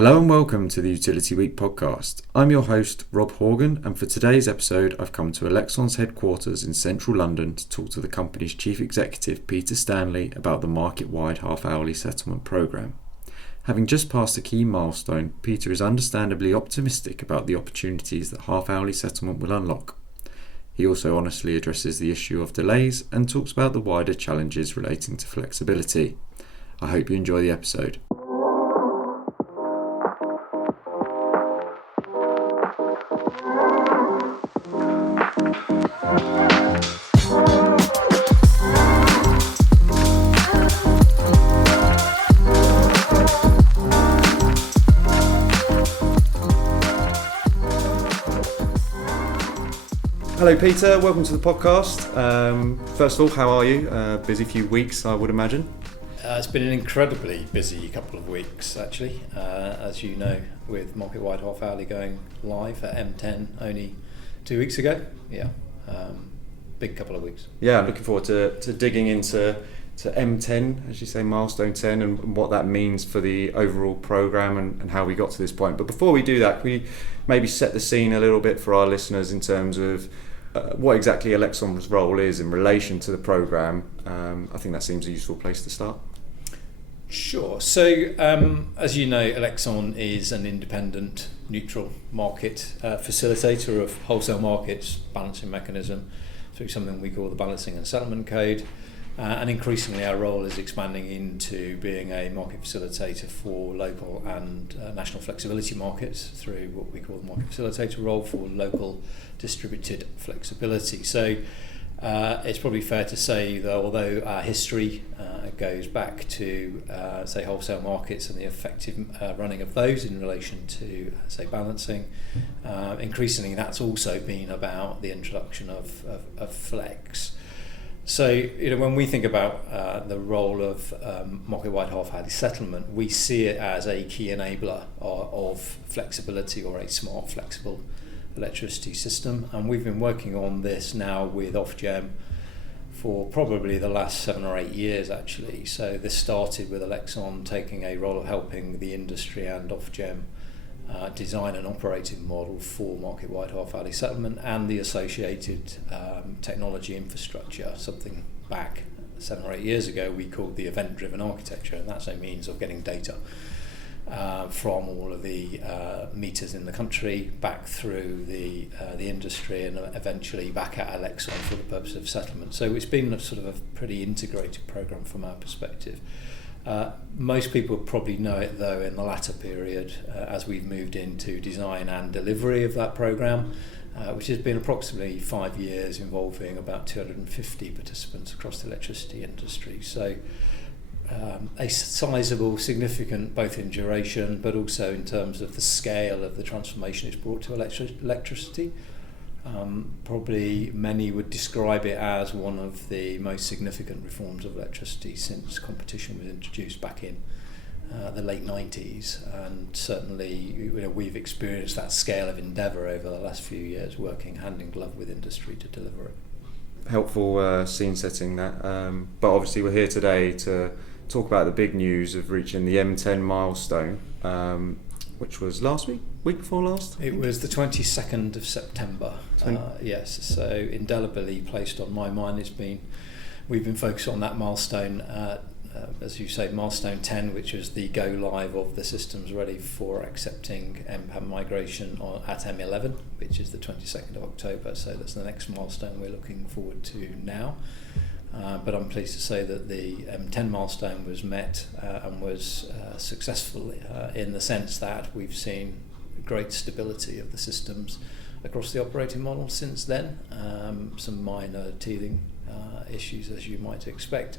Hello and welcome to the Utility Week podcast. I'm your host, Rob Horgan, and for today's episode, I've come to Elexon's headquarters in central London to talk to the company's chief executive, Peter Stanley, about the market-wide half-hourly settlement programme. Having just passed a key milestone, Peter is understandably optimistic about the opportunities that half-hourly settlement will unlock. He also honestly addresses the issue of delays and talks about the wider challenges relating to flexibility. I hope you enjoy the episode. Hello Peter, welcome to the podcast. First of all, how are you? Busy few weeks, I would imagine. It's been an incredibly busy couple of weeks actually, as you know, with market-wide half-hourly going live at M10 only 2 weeks ago. Big couple of weeks. Yeah, I'm looking forward to digging into M10, as you say, milestone 10, and what that means for the overall programme and how we got to this point. But before we do that, can we maybe set the scene a little bit for our listeners in terms of what exactly Elexon's role is in relation to the programme? I think that seems a useful place to start. Sure. So, as you know, Elexon is an independent, neutral market facilitator of wholesale markets, balancing mechanism through something we call the Balancing and Settlement Code. And increasingly our role is expanding into being a market facilitator for local and national flexibility markets through what we call the market facilitator role for local distributed flexibility. So it's probably fair to say that although our history goes back to say wholesale markets and the effective running of those in relation to say balancing, increasingly that's also been about the introduction of flex. So, when we think about the role of market-wide half-hourly settlement, we see it as a key enabler of flexibility or a smart, flexible electricity system. And we've been working on this now with Ofgem for probably the last 7 or 8 years, actually. So this started with Elexon taking a role of helping the industry and Ofgem design an operating model for market-wide half-hourly settlement and the associated technology infrastructure, something back 7 or 8 years ago we called the event-driven architecture, and that's a means of getting data from all of the meters in the country back through the industry and eventually back at Elexon for the purpose of settlement. So it's been a sort of a pretty integrated program from our perspective. Most people probably know it though in the latter period as we've moved into design and delivery of that programme, which has been approximately 5 years involving about 250 participants across the electricity industry. So a sizable, significant both in duration but also in terms of the scale of the transformation it's brought to electricity. Probably many would describe it as one of the most significant reforms of electricity since competition was introduced back in the late 90s, and certainly we've experienced that scale of endeavour over the last few years, working hand in glove with industry to deliver it. Helpful scene setting that, but obviously we're here today to talk about the big news of reaching the M10 milestone, which was last week before last? It was the 22nd of September. Yes, so indelibly placed on my mind. We've been focused on that milestone, as you say, milestone 10, which was the go live of the systems ready for accepting MPAM migration at M11, which is the 22nd of October. So that's the next milestone we're looking forward to now. But I'm pleased to say that the M10 milestone was met and was successful in the sense that we've seen great stability of the systems across the operating model since then. Some minor teething issues as you might expect.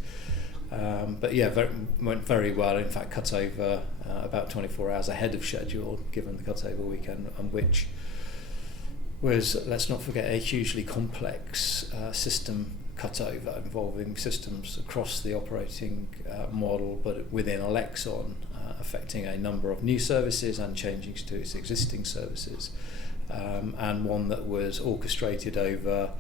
But yeah, went very well. In fact, cut over about 24 hours ahead of schedule, given the cut over weekend, and which was, let's not forget, a hugely complex system cutover involving systems across the operating model, but within Elexon, affecting a number of new services and changes to its existing services, and one that was orchestrated over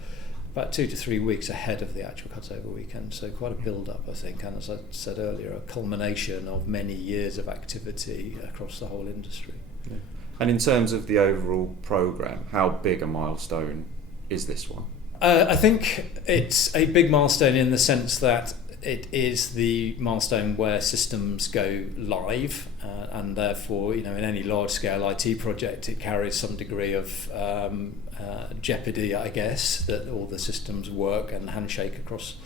about 2 to 3 weeks ahead of the actual cutover weekend. So quite a build-up, I think, and as I said earlier, a culmination of many years of activity across the whole industry. Yeah. And in terms of the overall programme, how big a milestone is this one? I think it's a big milestone in the sense that it is the milestone where systems go live, and therefore, in any large-scale IT project, it carries some degree of jeopardy, I guess, that all the systems work and handshake across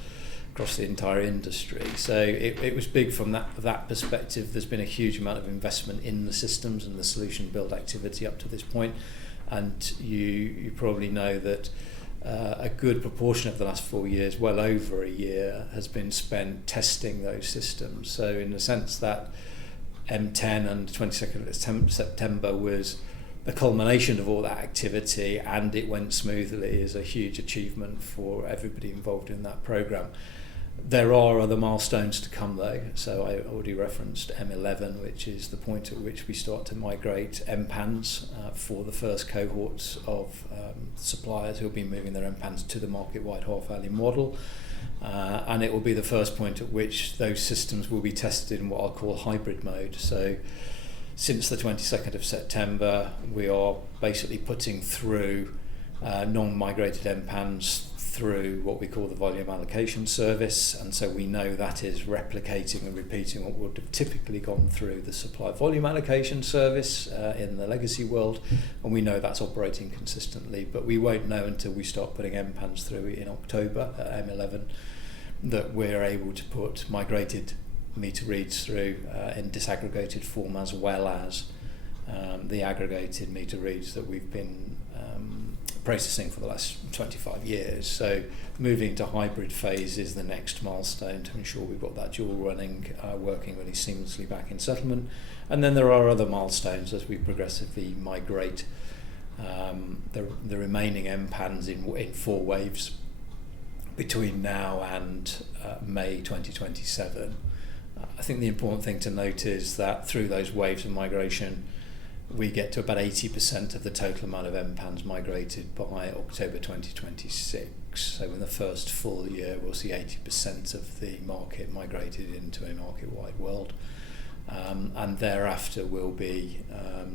the entire industry. So it was big from that perspective. There's been a huge amount of investment in the systems and the solution build activity up to this point, and you probably know that a good proportion of the last 4 years, well over a year, has been spent testing those systems. So in the sense that M10 and 22nd of September was the culmination of all that activity, and it went smoothly, is a huge achievement for everybody involved in that programme. There are other milestones to come though. So I already referenced M11, which is the point at which we start to migrate MPANs for the first cohorts of suppliers who will be moving their MPANs to the market-wide half-hourly model. And it will be the first point at which those systems will be tested in what I'll call hybrid mode. So since the 22nd of September, we are basically putting through non-migrated MPANs through what we call the volume allocation service, and so we know that is replicating and repeating what would have typically gone through the supply volume allocation service in the legacy world, and we know that's operating consistently, but we won't know until we start putting MPANs through in October at M11 that we're able to put migrated meter reads through in disaggregated form, as well as the aggregated meter reads that we've been processing for the last 25 years. So moving to hybrid phase is the next milestone to ensure we've got that dual running, working really seamlessly back in settlement. And then there are other milestones as we progressively migrate the remaining MPANs in 4 waves between now and May 2027. I think the important thing to note is that through those waves of migration, we get to about 80% of the total amount of MPANs migrated by October 2026. So in the first full year, we'll see 80% of the market migrated into a market-wide world. And thereafter, we'll be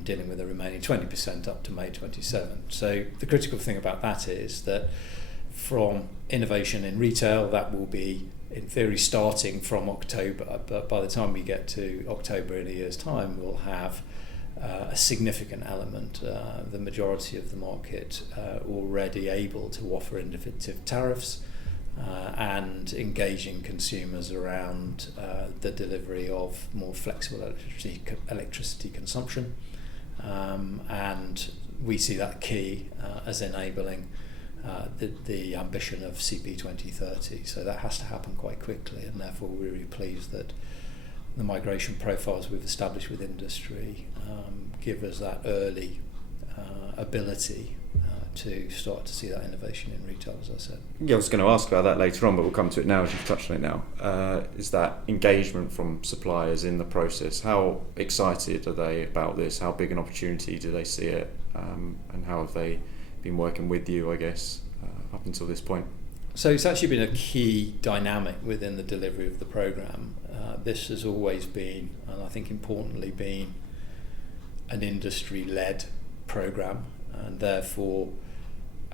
dealing with the remaining 20% up to May 27. So the critical thing about that is that from innovation in retail, that will be, in theory, starting from October. But by the time we get to October in a year's time, we'll have a significant element, the majority of the market already able to offer innovative tariffs and engaging consumers around the delivery of more flexible electricity consumption. And we see that key as enabling the ambition of CP 2030. So that has to happen quite quickly, and therefore we're really pleased that the migration profiles we've established with industry give us that early ability to start to see that innovation in retail, as I said. Yeah, I was going to ask about that later on, but we'll come to it now as you've touched on it now. Is that engagement from suppliers in the process? How excited are they about this? How big an opportunity do they see it? And how have they been working with you, I guess, up until this point? So it's actually been a key dynamic within the delivery of the programme. This has always been, and I think importantly, been an industry-led programme, and therefore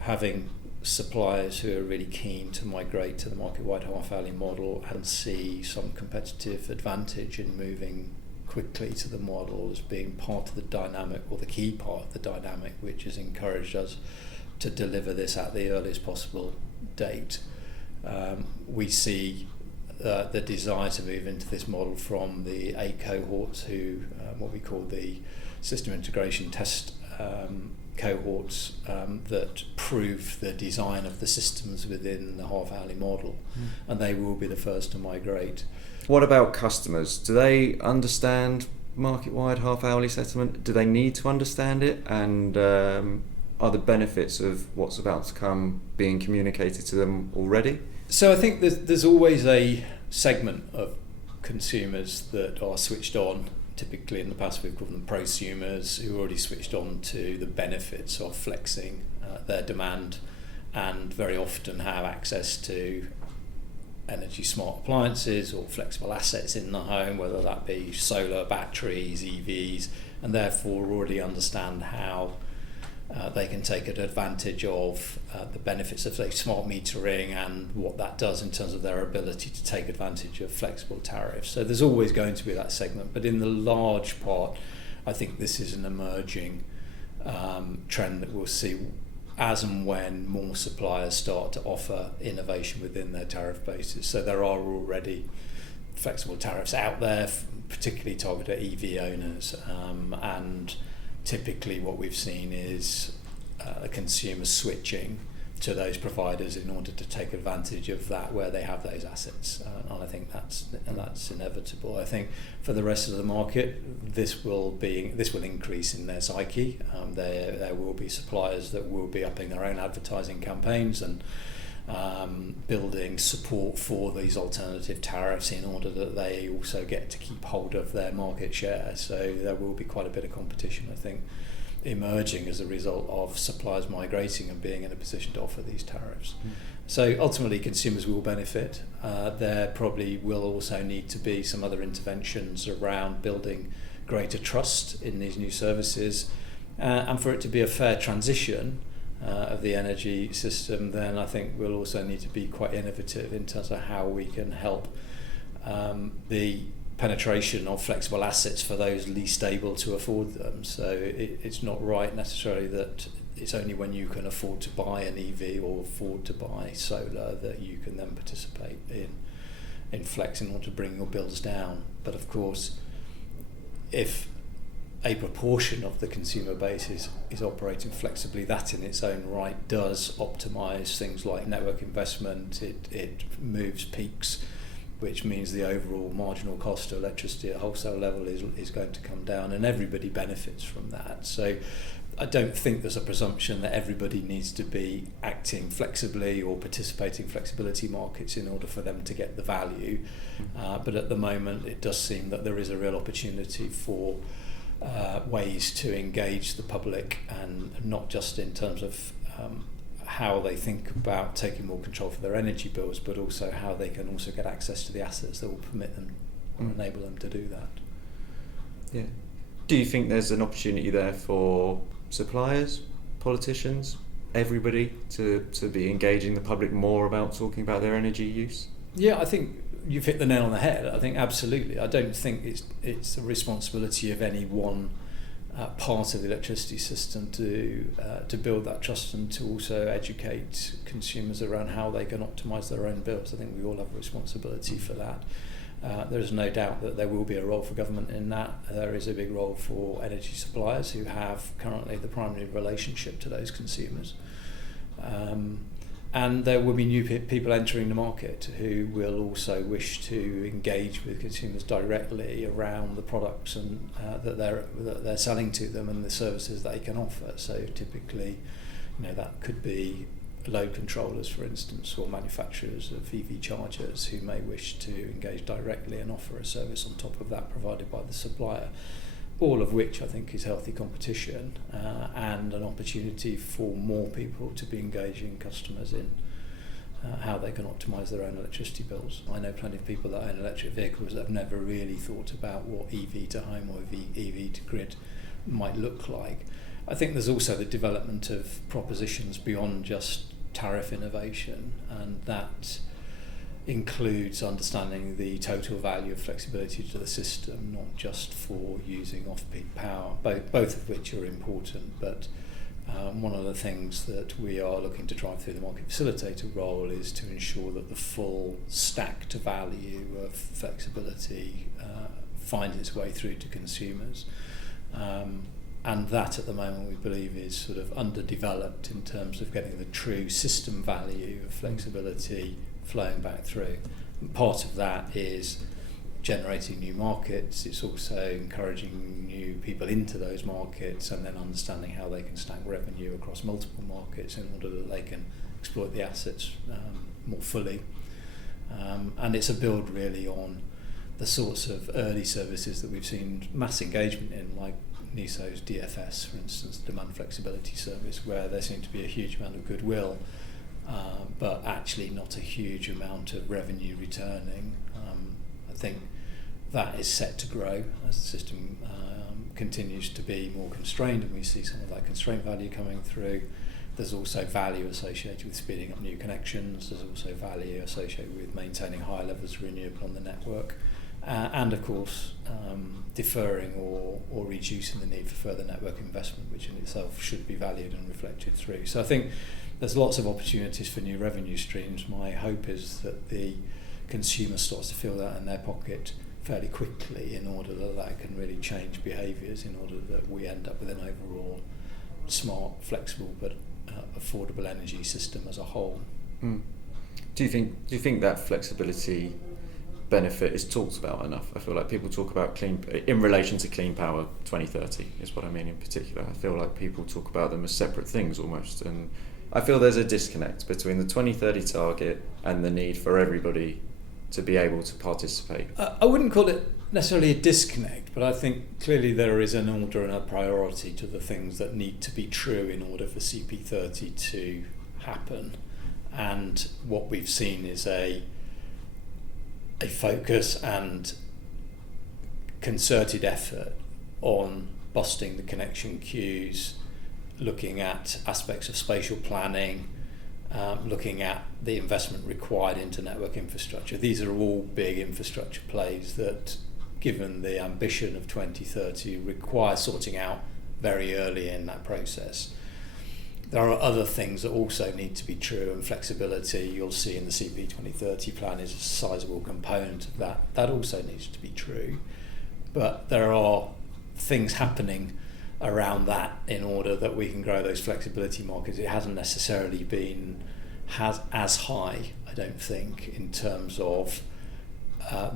having suppliers who are really keen to migrate to the market-wide half-hourly model and see some competitive advantage in moving quickly to the model as being part of the dynamic, or the key part of the dynamic, which has encouraged us to deliver this at the earliest possible date. We see the desire to move into this model from the 8 cohorts who, what we call the system integration test cohorts that prove the design of the systems within the half-hourly model, and they will be the first to migrate. What about customers? Do they understand market-wide half-hourly settlement? Do they need to understand it? And are the benefits of what's about to come being communicated to them already? So I think there's always a segment of consumers that are switched on. Typically in the past we've called them prosumers, who are already switched on to the benefits of flexing their demand and very often have access to energy smart appliances or flexible assets in the home, whether that be solar, batteries, EVs, and therefore already understand how they can take advantage of the benefits of, say, smart metering and what that does in terms of their ability to take advantage of flexible tariffs. So there's always going to be that segment, but in the large part, I think this is an emerging trend that we'll see as and when more suppliers start to offer innovation within their tariff bases. So there are already flexible tariffs out there, particularly targeted at EV owners, and typically what we've seen is consumers switching to those providers in order to take advantage of that where they have those assets, and I think that's inevitable. I think for the rest of the market, this will increase in their psyche. There will be suppliers that will be upping their own advertising campaigns and building support for these alternative tariffs in order that they also get to keep hold of their market share. So there will be quite a bit of competition, I think, emerging as a result of suppliers migrating and being in a position to offer these tariffs. So ultimately consumers will benefit. There probably will also need to be some other interventions around building greater trust in these new services, and for it to be a fair transition of the energy system, then I think we'll also need to be quite innovative in terms of how we can help the penetration of flexible assets for those least able to afford them. So it's not right necessarily that it's only when you can afford to buy an EV or afford to buy solar that you can then participate in flex in order to bring your bills down. But of course, if a proportion of the consumer base is operating flexibly, that in its own right does optimise things like network investment. It moves peaks, which means the overall marginal cost of electricity at wholesale level is going to come down, and everybody benefits from that. So I don't think there's a presumption that everybody needs to be acting flexibly or participating in flexibility markets in order for them to get the value. But at the moment, it does seem that there is a real opportunity for ways to engage the public, and not just in terms of how they think about taking more control for their energy bills, but also how they can also get access to the assets that will permit them or enable them to do that. Yeah. Do you think there's an opportunity there for suppliers, politicians, everybody to be engaging the public more about talking about their energy use? Yeah, I think you've hit the nail on the head. I think absolutely. I don't think it's the responsibility of any one part of the electricity system to build that trust and to also educate consumers around how they can optimise their own bills. I think we all have a responsibility for that. There is no doubt that there will be a role for government in that. There is a big role for energy suppliers who have currently the primary relationship to those consumers. And there will be new people entering the market who will also wish to engage with consumers directly around the products and that they're selling to them and the services they can offer. So typically, that could be load controllers, for instance, or manufacturers of EV chargers who may wish to engage directly and offer a service on top of that provided by the supplier. All of which I think is healthy competition and an opportunity for more people to be engaging customers in how they can optimise their own electricity bills. I know plenty of people that own electric vehicles that have never really thought about what EV to home or EV to grid might look like. I think there's also the development of propositions beyond just tariff innovation, and that includes understanding the total value of flexibility to the system, not just for using off-peak power, both of which are important. But one of the things that we are looking to drive through the market facilitator role is to ensure that the full stacked value of flexibility finds its way through to consumers. And that at the moment we believe is sort of underdeveloped in terms of getting the true system value of flexibility flowing back through. And part of that is generating new markets. It's also encouraging new people into those markets and then understanding how they can stack revenue across multiple markets in order that they can exploit the assets more fully. And it's a build really on the sorts of early services that we've seen mass engagement in, like NESO's DFS, for instance, Demand Flexibility Service, where there seemed to be a huge amount of goodwill but actually not a huge amount of revenue returning. I think that is set to grow as the system continues to be more constrained, and we see some of that constraint value coming through. There's also value associated with speeding up new connections. There's also value associated with maintaining high levels of renewable on the network. And of course, deferring or reducing the need for further network investment, which in itself should be valued and reflected through. So I think there's lots of opportunities for new revenue streams. My hope is that the consumer starts to feel that in their pocket fairly quickly, in order that can really change behaviours, in order that we end up with an overall smart, flexible but affordable energy system as a whole. Do you think that flexibility benefit is talked about enough? I feel like people talk about clean in relation to clean power 2030 is what I mean in particular. I feel like people talk about them as separate things almost, and I feel there's a disconnect between the 2030 target and the need for everybody to be able to participate. I wouldn't call it necessarily a disconnect, but I think clearly there is an order and a priority to the things that need to be true in order for CP30 to happen. And what we've seen is a focus and concerted effort on busting the connection queues, looking at aspects of spatial planning, looking at the investment required into network infrastructure. These are all big infrastructure plays that, given the ambition of 2030, require sorting out very early in that process. There are other things that also need to be true, and flexibility, you'll see in the CP 2030 plan, is a sizable component of that. That also needs to be true. But there are things happening around that in order that we can grow those flexibility markets. It hasn't necessarily been as high, I don't think, in terms of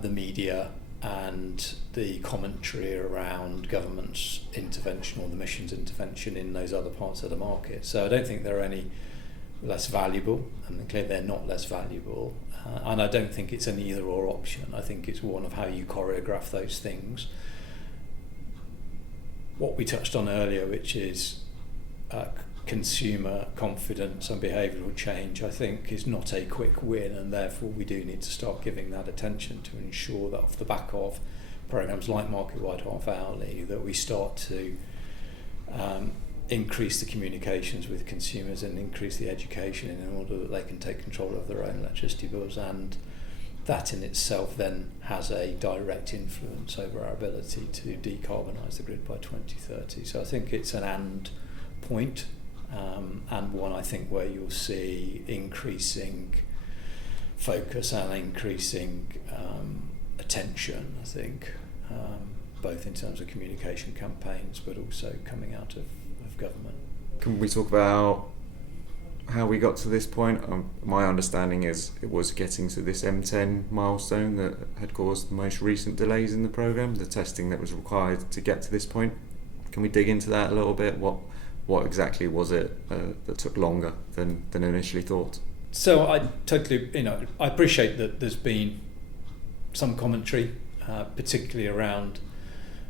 the media and the commentary around government's intervention or the mission's intervention in those other parts of the market. So I don't think they're any less valuable, and clearly they're not less valuable. And I don't think it's an either or option. I think it's one of how you choreograph those things. What we touched on earlier, which is consumer confidence and behavioural change, I think is not a quick win, and therefore we do need to start giving that attention to ensure that off the back of programmes like Market-Wide Half Hourly, that we start to increase the communications with consumers and increase the education in order that they can take control of their own electricity bills, and that in itself then has a direct influence over our ability to decarbonise the grid by 2030. So I think it's an and point, and one I think where you'll see increasing focus and increasing attention, I think, both in terms of communication campaigns but also coming out of government. Can we talk about how we got to this point? My understanding is it was getting to this M10 milestone that had caused the most recent delays in the programme, the testing that was required to get to this point. Can we dig into that a little bit? What exactly was it that took longer than initially thought? So I totally, I appreciate that there's been some commentary, particularly around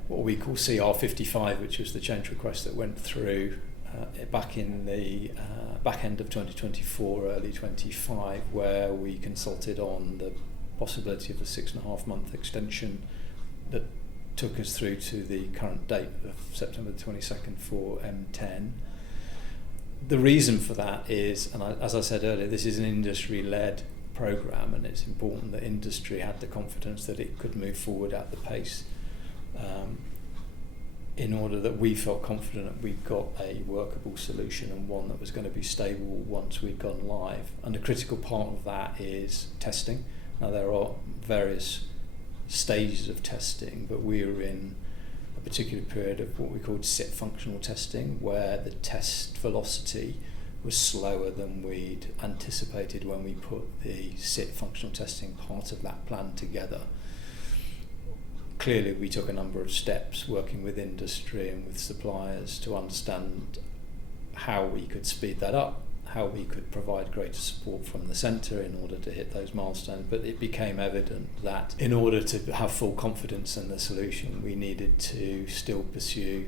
what we call CR55, which was the change request that went through back in the back end of 2024, early 25, where we consulted on the possibility of a 6.5 month extension that took us through to the current date of September 22nd for M10. The reason for that is, and as I said earlier, this is an industry-led programme, and it's important that industry had the confidence that it could move forward at the pace in order that we felt confident that we'd got a workable solution and one that was going to be stable once we'd gone live. And a critical part of that is testing. Now there are various stages of testing, but we were in a particular period of what we called SIT functional testing, where the test velocity was slower than we'd anticipated when we put the SIT functional testing part of that plan together. Clearly we took a number of steps working with industry and with suppliers to understand how we could speed that up, how we could provide greater support from the centre in order to hit those milestones. But it became evident that in order to have full confidence in the solution, we needed to still pursue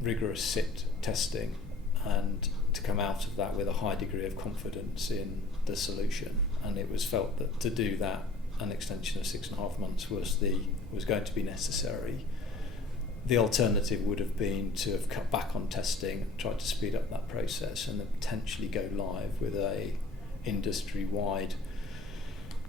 rigorous SIT testing and to come out of that with a high degree of confidence in the solution. And it was felt that to do that, an extension of 6.5 months was going to be necessary. The alternative would have been to have cut back on testing, tried to speed up that process, and then potentially go live with a industry-wide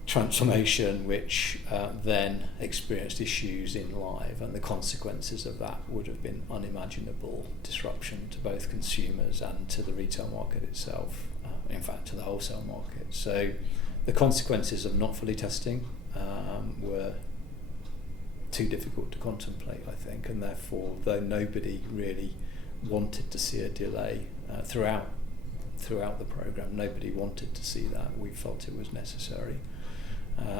transformation, which then experienced issues in live, and the consequences of that would have been unimaginable disruption to both consumers and to the retail market itself, in fact to the wholesale market. So the consequences of not fully testing were too difficult to contemplate, I think, and therefore, though nobody really wanted to see a delay throughout the programme, nobody wanted to see that, we felt it was necessary.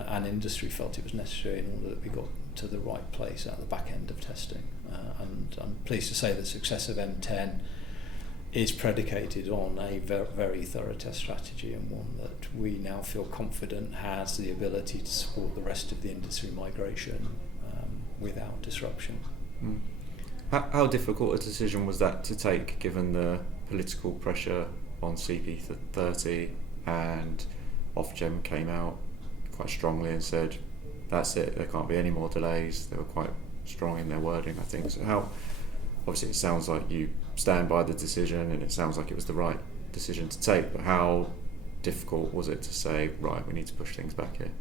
And industry felt it was necessary in order that we got to the right place at the back end of testing. And I'm pleased to say the success of M10 is predicated on a very thorough test strategy, and one that we now feel confident has the ability to support the rest of the industry migration without disruption. How difficult a decision was that to take, given the political pressure on CP30, and Ofgem came out quite strongly and said, that's it, there can't be any more delays? They were quite strong in their wording, I think. So how, obviously it sounds like you stand by the decision and it sounds like it was the right decision to take, but how difficult was it to say, right, we need to push things back here?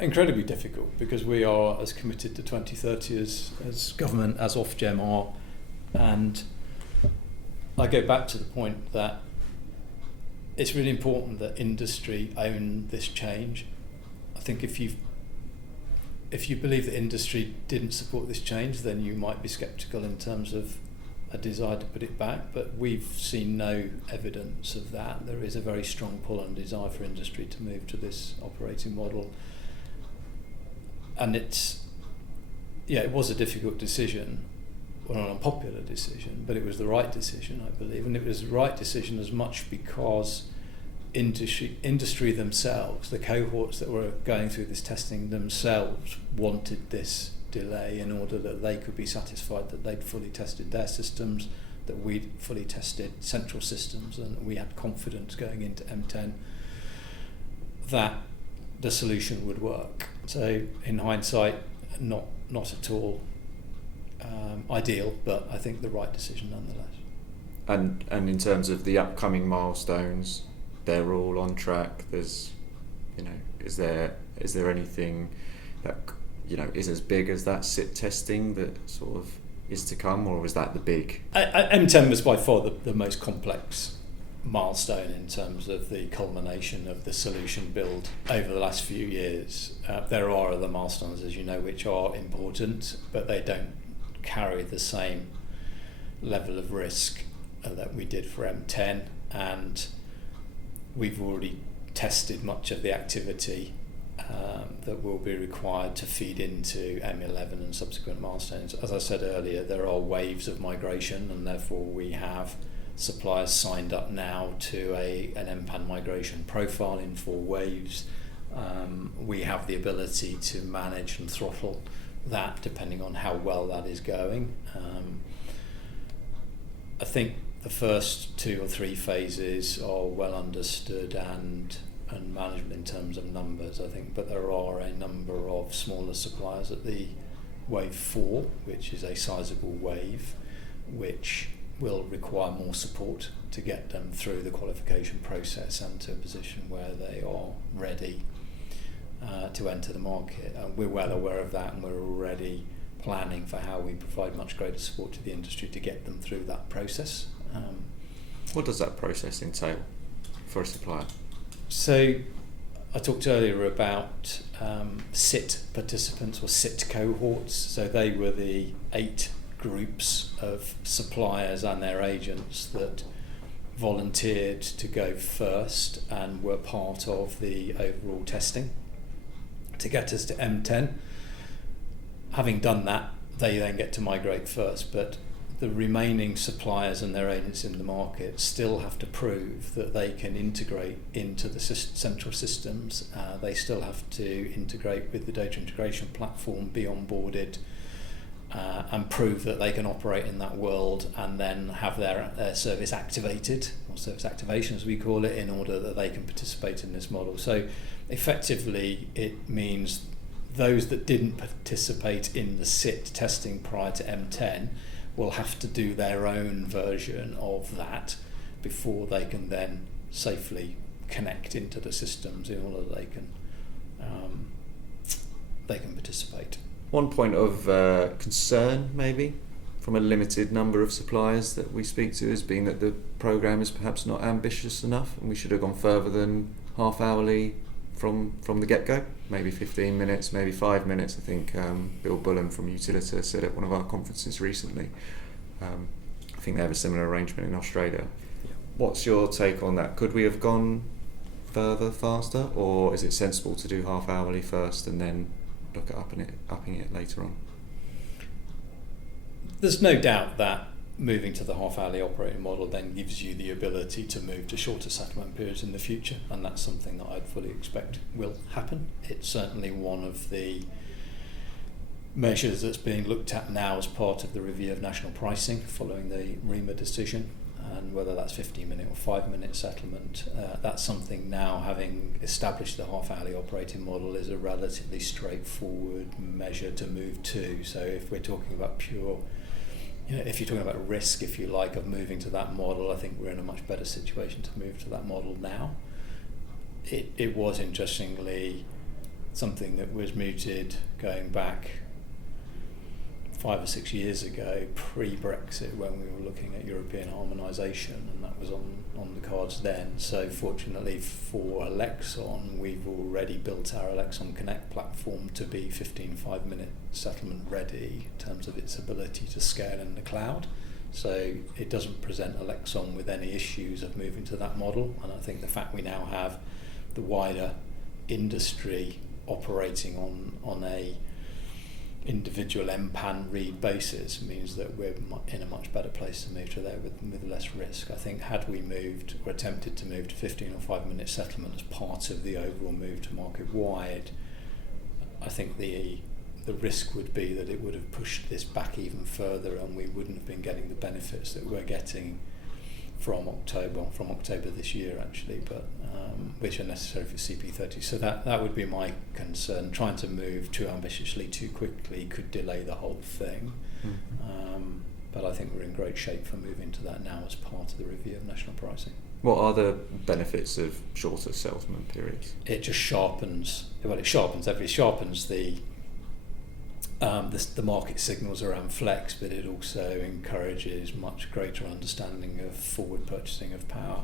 Incredibly difficult, because we are as committed to 2030 as government, as Ofgem are. And I go back to the point that it's really important that industry own this change. I think if you believe that industry didn't support this change, then you might be sceptical in terms of a desire to put it back, but we've seen no evidence of that. There is a very strong pull and desire for industry to move to this operating model. And it was a difficult decision, well, an unpopular decision, but it was the right decision, I believe. And it was the right decision as much because industry themselves, the cohorts that were going through this testing themselves, wanted this delay in order that they could be satisfied that they'd fully tested their systems, that we'd fully tested central systems, and we had confidence going into M10 that the solution would work. So in hindsight, not at all ideal, but I think the right decision nonetheless. And in terms of the upcoming milestones, they're all on track. There's, is there anything that is as big as that SIT testing that sort of is to come, or is that the big? M10 was by far the most complex milestone in terms of the culmination of the solution build over the last few years. There are other milestones, as you know, which are important, but they don't carry the same level of risk that we did for M10, and we've already tested much of the activity that will be required to feed into M11 and subsequent milestones. As I said earlier, there are waves of migration, and therefore we have suppliers signed up now to an MPAN migration profile in 4 waves. We have the ability to manage and throttle that depending on how well that is going. I think the first 2 or 3 phases are well understood and management in terms of numbers, I think, but there are a number of smaller suppliers at the wave 4, which is a sizable wave, which will require more support to get them through the qualification process and to a position where they are ready to enter the market. We're well aware of that, and we're already planning for how we provide much greater support to the industry to get them through that process. What does that process entail for a supplier? So I talked earlier about SIT participants or SIT cohorts. So they were the 8 groups of suppliers and their agents that volunteered to go first and were part of the overall testing to get us to M10. Having done that, they then get to migrate first, but the remaining suppliers and their agents in the market still have to prove that they can integrate into the central systems. They still have to integrate with the data integration platform, be onboarded, and prove that they can operate in that world, and then have their service activated, or service activation as we call it, in order that they can participate in this model. So effectively it means those that didn't participate in the SIT testing prior to M10 will have to do their own version of that before they can then safely connect into the systems in order that they can participate. One point of concern, maybe, from a limited number of suppliers that we speak to, has been that the programme is perhaps not ambitious enough, and we should have gone further than half-hourly from the get-go. Maybe 15 minutes, maybe 5 minutes. I think Bill Bullen from Utilita said at one of our conferences recently. I think they have a similar arrangement in Australia. Yeah. What's your take on that? Could we have gone further, faster, or is it sensible to do half-hourly first and then look at upping it later on? There's no doubt that moving to the half-hourly operating model then gives you the ability to move to shorter settlement periods in the future, and that's something that I'd fully expect will happen. It's certainly one of the measures that's being looked at now as part of the review of national pricing following the REMA decision, and whether that's 15-minute or 5-minute settlement, that's something now, having established the half-hourly operating model, is a relatively straightforward measure to move to. So if we're talking about pure, if you're talking about risk, if you like, of moving to that model, I think we're in a much better situation to move to that model now. It was interestingly something that was mooted going back 5 or 6 years ago, pre-Brexit, when we were looking at European harmonisation, and that was on the cards then. So fortunately for Elexon, we've already built our Elexon Connect platform to be 15 5-minute settlement ready in terms of its ability to scale in the cloud. So it doesn't present Elexon with any issues of moving to that model, and I think the fact we now have the wider industry operating on a individual MPAN read basis means that we're in a much better place to move to there with less risk. I think had we moved or attempted to move to 15 or 5-minute settlement as part of the overall move to market wide, I think the risk would be that it would have pushed this back even further, and we wouldn't have been getting the benefits that we're getting from October this year actually, but which are necessary for CP30. So that would be my concern. Trying to move too ambitiously, too quickly could delay the whole thing. Mm-hmm. But I think we're in great shape for moving to that now as part of the review of national pricing. What are the benefits of shorter settlement periods? It just sharpens the market signals around flex, but it also encourages much greater understanding of forward purchasing of power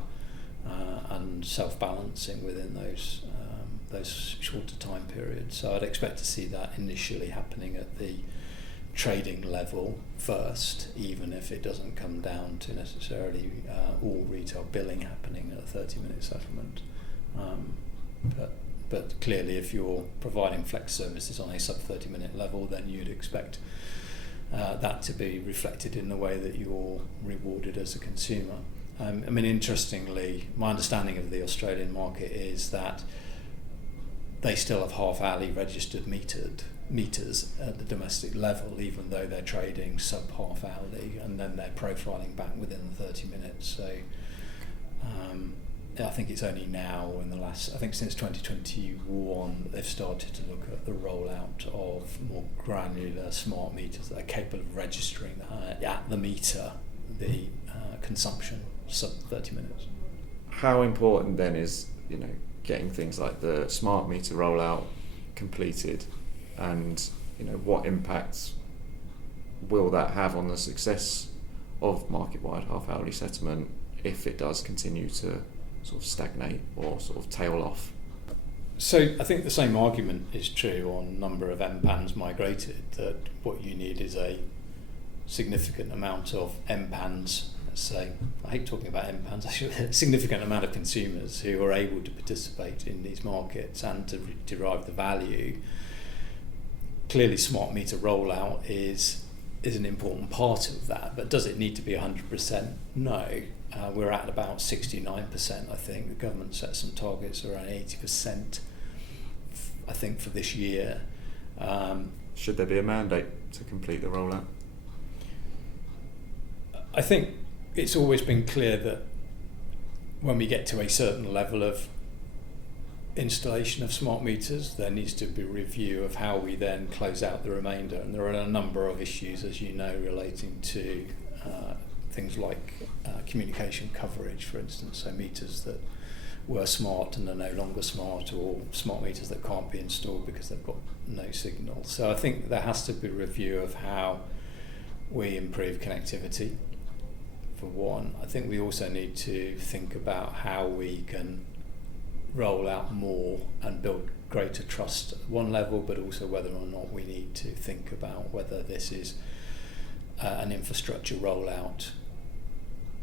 and self-balancing within those shorter time periods. So I'd expect to see that initially happening at the trading level first, even if it doesn't come down to necessarily all retail billing happening at a 30-minute settlement. But clearly, if you're providing flex services on a sub-30-minute level, then you'd expect that to be reflected in the way that you're rewarded as a consumer. Interestingly, my understanding of the Australian market is that they still have half-hourly registered meters at the domestic level, even though they're trading sub-half-hourly, and then they're profiling back within the 30 minutes. So I think it's only now since 2021 that they've started to look at the rollout of more granular smart meters that are capable of registering at the meter the consumption sub 30 minutes. How important then is getting things like the smart meter rollout completed, and what impacts will that have on the success of market-wide half-hourly settlement if it does continue to sort of stagnate or sort of tail off? So I think the same argument is true on number of MPANs migrated, that what you need is a significant amount of MPANs, let's say, I hate talking about MPANs, actually, a significant amount of consumers who are able to participate in these markets and to derive the value. Clearly smart meter rollout is an important part of that, but does it need to be 100%? No. We're at about 69%, I think. The government set some targets around 80%, I think, for this year. Should there be a mandate? to complete the rollout? I think it's always been clear that when we get to a certain level of installation of smart meters, there needs to be a review of how we then close out the remainder. And there are a number of issues, as you know, relating to things like communication coverage, for instance, so meters that were smart and are no longer smart, or smart meters that can't be installed because they've got no signal. So I think there has to be a review of how we improve connectivity, for one. I think we also need to think about how we can roll out more and build greater trust at one level, but also whether or not we need to think about whether this is an infrastructure rollout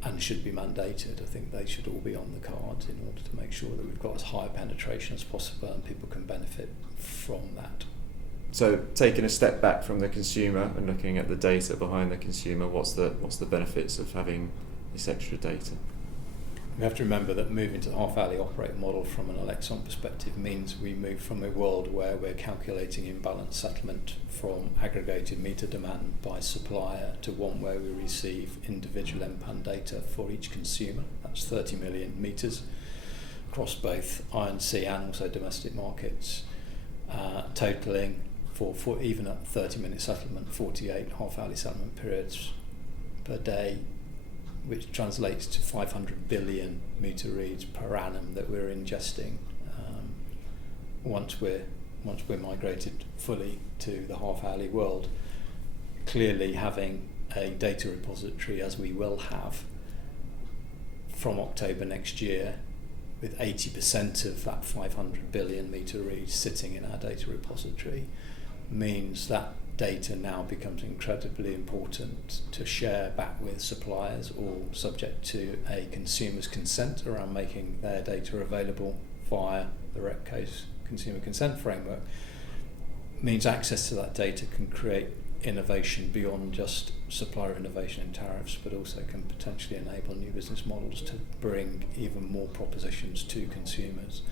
and should be mandated. I think they should all be on the cards in order to make sure that we've got as high penetration as possible and people can benefit from that. So taking a step back from the consumer and looking at the data behind the consumer, what's the benefits of having this extra data? We have to remember that moving to the half-hourly operating model from an Elexon perspective means we move from a world where we're calculating imbalance settlement from aggregated meter demand by supplier to one where we receive individual MPAN data for each consumer. That's 30 million meters across both I&C and also domestic markets, totaling for even at 30-minute settlement, 48 half-hourly settlement periods per day, which translates to 500 billion meter reads per annum that we're ingesting once we're migrated fully to the half-hourly world. Clearly, having a data repository, as we will have from October next year, with 80% of that 500 billion meter reads sitting in our data repository, means that data now becomes incredibly important to share back with suppliers, or subject to a consumer's consent around making their data available via the REPCO's consumer consent framework. Means access to that data can create innovation beyond just supplier innovation in tariffs, but also can potentially enable new business models to bring even more propositions to consumers.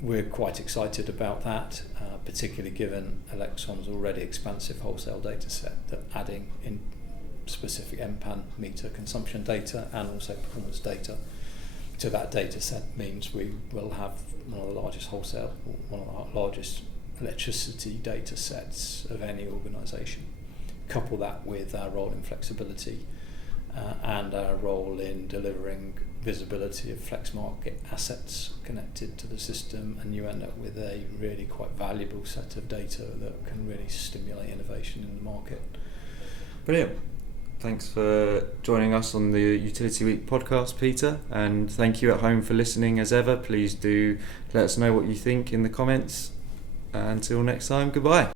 We're quite excited about that, particularly given Elexon's already expansive wholesale data set, that adding in specific MPAN meter consumption data and also performance data to that data set means we will have one of the largest electricity data sets of any organisation. Couple that with our role in flexibility and our role in delivering visibility of flex market assets connected to the system, and you end up with a really quite valuable set of data that can really stimulate innovation in the market. Brilliant. Thanks for joining us on the Utility Week podcast, Peter, and thank you at home for listening as ever. Please do let us know what you think in the comments. Until next time, goodbye.